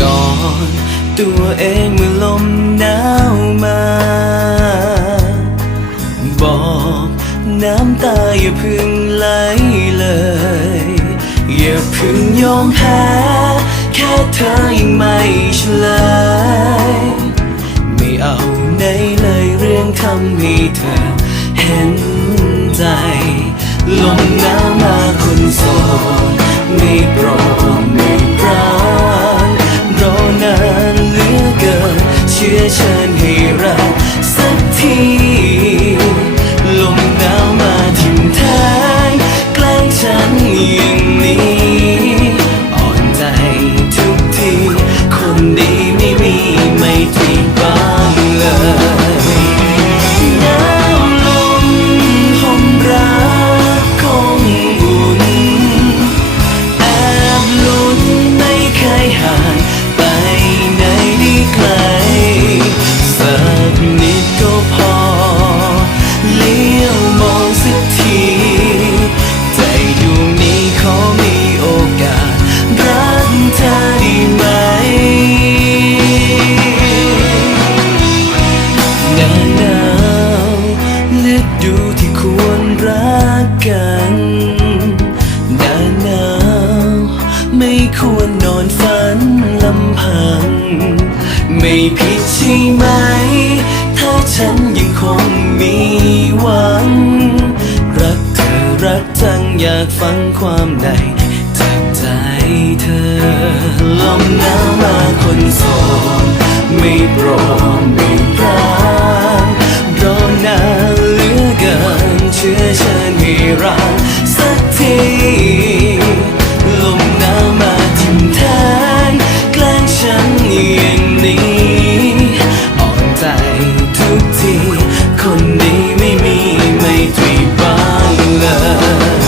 ก่อนตัวเองเมื่อลมหนาวมา บอกน้ำตาอย่าพึ่งไหลเลย อย่าพึ่งยอมแพ้ แค่เธอยังไม่เฉลยไม่เอาไหนเลยเรื่องทำให้เธอเห็นใจลมหนาวมาคนโสดไม่โปรดไม่ปรานรอนานเหลือเกินเชื่อเชิ ควรนอนฝันลำพัง ไม่ผิดใช่ไหม ถ้าฉันยังคงมีหวัง รักเธอรักจังอยากฟังความใดจากใจเธอ ลมหนาวมาคนโสดไม่ ไม่มีไม่ทรีบ้างเลย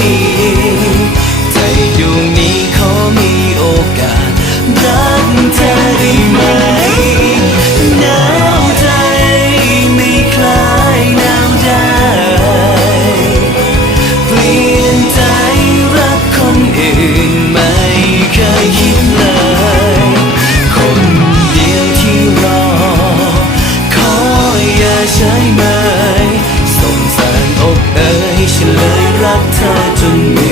see me.